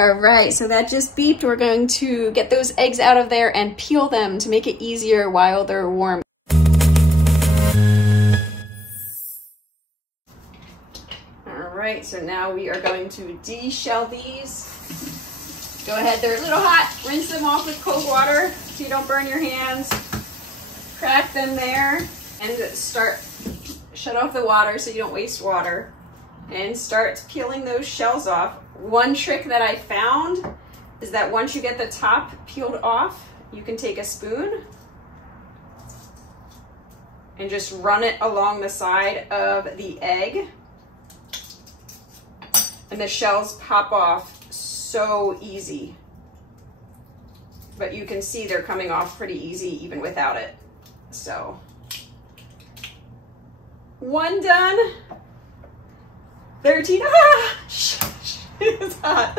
All right, so that just beeped. We're going to get those eggs out of there and peel them to make it easier while they're warm. All right, so now we are going to de-shell these. Go ahead, they're a little hot. Rinse them off with cold water so you don't burn your hands. Crack them there and shut off the water so you don't waste water. And start peeling those shells off. One trick that I found is that once you get the top peeled off, you can take a spoon and just run it along the side of the egg. And the shells pop off so easy. But you can see they're coming off pretty easy even without it. So, one done. 13, it's hot.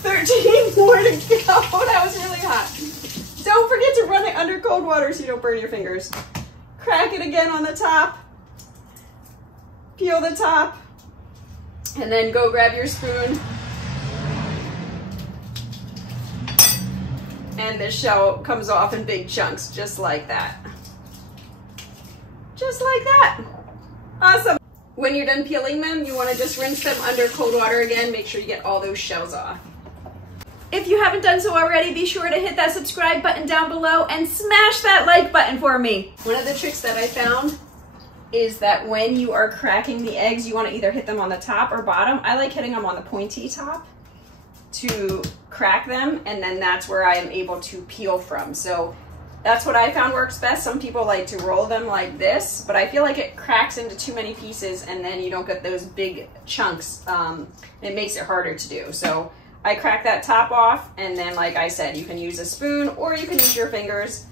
13 more to go. That was really hot. Don't forget to run it under cold water so you don't burn your fingers. Crack it again on the top. Peel the top. And then go grab your spoon. And the shell comes off in big chunks, just like that. Just like that. Awesome. When you're done peeling them, you want to just rinse them under cold water again. Make sure you get all those shells off. If you haven't done so already, be sure to hit that subscribe button down below and smash that like button for me. One of the tricks that I found is that when you are cracking the eggs, you want to either hit them on the top or bottom. I like hitting them on the pointy top to crack them, and then that's where I am able to peel from. So that's what I found works best. Some people like to roll them like this, but I feel like it cracks into too many pieces and then you don't get those big chunks. It makes it harder to do. So I crack that top off, and then like I said, you can use a spoon or you can use your fingers,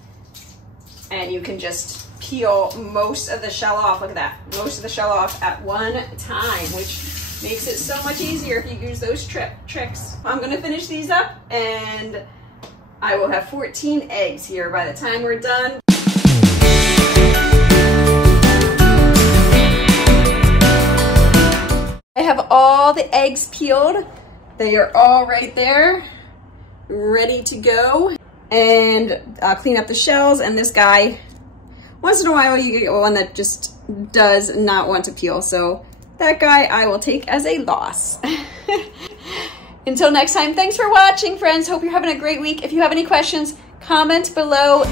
and you can just peel most of the shell off. Look at that, most of the shell off at one time, which makes it so much easier if you use those tricks. I'm gonna finish these up, and I will have 14 eggs here by the time we're done. I have all the eggs peeled. They are all right there, ready to go. And I'll clean up the shells, and this guy, once in a while you get one that just does not want to peel. So that guy I will take as a loss. Until next time, thanks for watching, friends. Hope you're having a great week. If you have any questions, comment below.